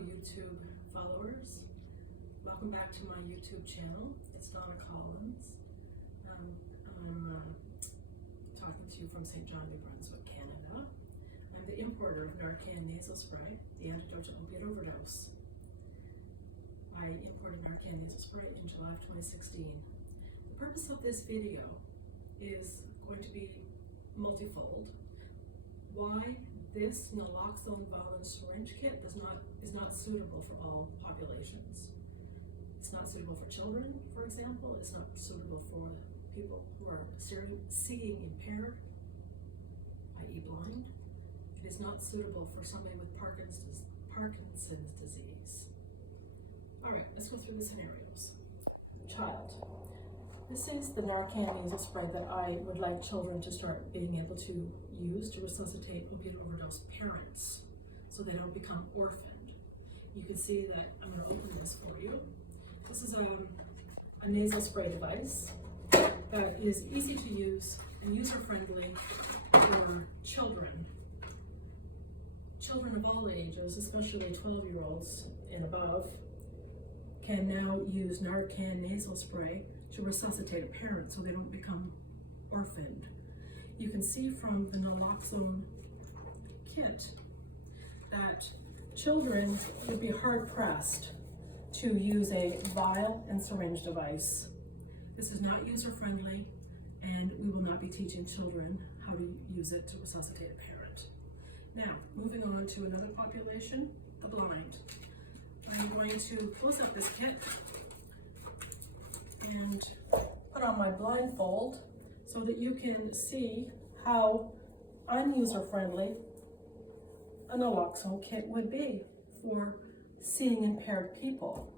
YouTube followers. Welcome back to my YouTube channel. It's Donna Collins. I'm talking to you from St. John, New Brunswick, Canada. I'm the importer of Narcan Nasal Spray, the antidote to opiate overdose. I imported Narcan Nasal Spray in July of 2016. The purpose of this video is going to be multifold. Why this Naloxone vial and syringe kit is not suitable for all populations. It's not suitable for children, for example. It's not suitable for people who are seeing impaired, i.e. blind. It is not suitable for somebody with Parkinson's disease. All right, let's go through the scenarios. Child. This is the Narcan Nasal Spray that I would like children to start being able to use to resuscitate opiate overdose parents so they don't become orphaned. You can see that I'm going to open this for you. This is a nasal spray device that is easy to use and user-friendly for children. Children of all ages, especially 12-year-olds and above, can now use Narcan Nasal Spray to resuscitate a parent so they don't become orphaned. You can see from the Naloxone kit that children would be hard-pressed to use a vial and syringe device. This is not user-friendly, and we will not be teaching children how to use it to resuscitate a parent. Now, moving on to another population, the blind. I'm going to close up this kit and put on my blindfold so that you can see how unuser-friendly a Naloxone kit would be for seeing impaired people.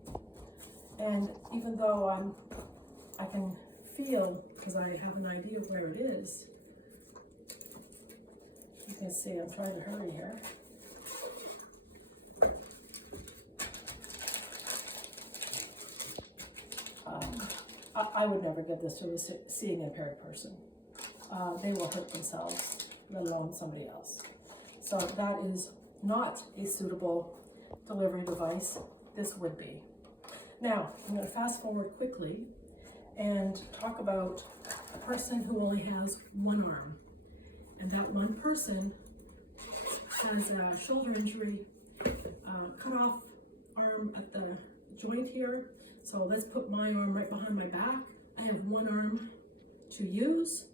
And even though I can feel, because I have an idea of where it is, you can see I'm trying to hurry here. I would never give this to a seeing impaired person. They will hurt themselves, let alone somebody else. So that is not a suitable delivery device. This would be. Now, I'm going to fast forward quickly and talk about a person who only has one arm. And that one person has a shoulder injury, cut off arm at the joint here. So let's put my arm right behind my back. I have one arm to use,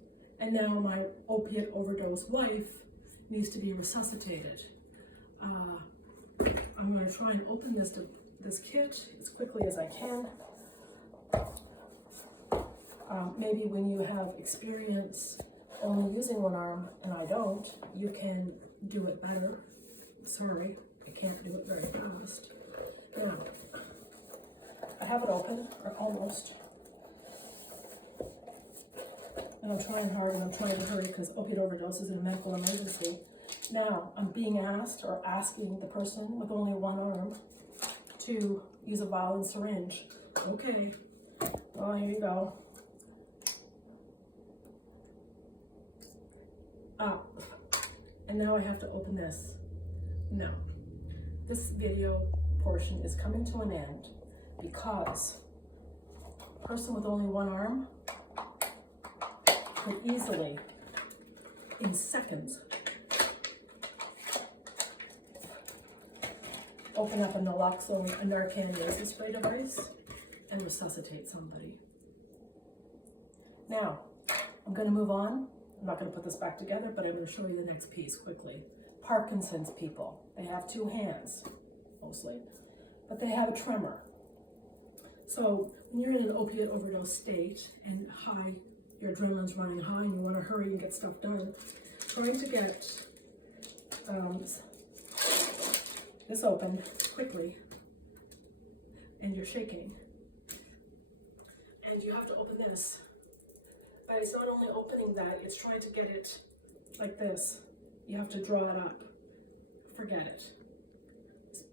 and now my opiate overdose wife needs to be resuscitated. I'm going to try and open this kit as quickly as I can. Maybe when you have experience only using one arm, and I don't, you can do it better. Sorry, I can't do it very fast. Now, I have it open, or almost. And I'm trying hard and I'm trying to hurry because opiate overdose is a medical emergency. Now, I'm being asked or asking the person with only one arm to use a vial and syringe. Okay, well, here you go. And now I have to open this. No, this video portion is coming to an end because a person with only one arm could easily, in seconds, open up a Naloxone, a Narcan Nasal Spray device and resuscitate somebody. Now, I'm going to move on. I'm not going to put this back together, but I'm going to show you the next piece quickly. Parkinson's people. They have two hands, mostly, but they have a tremor. So when you're in an opiate overdose state and high, your adrenaline's running high and you want to hurry and get stuff done, trying to get this open quickly, and you're shaking, and you have to open this. But it's not only opening that, it's trying to get it like this. You have to draw it up. Forget it.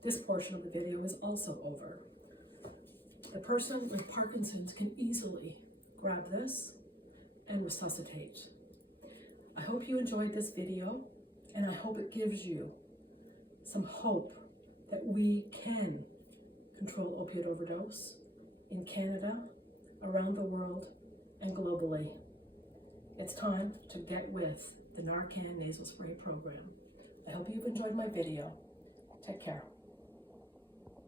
This portion of the video is also over. The person with Parkinson's can easily grab this and resuscitate. I hope you enjoyed this video, and I hope it gives you some hope that we can control opioid overdose in Canada, around the world, and globally. It's time to get with the Narcan Nasal Spray program. I hope you've enjoyed my video. Take care.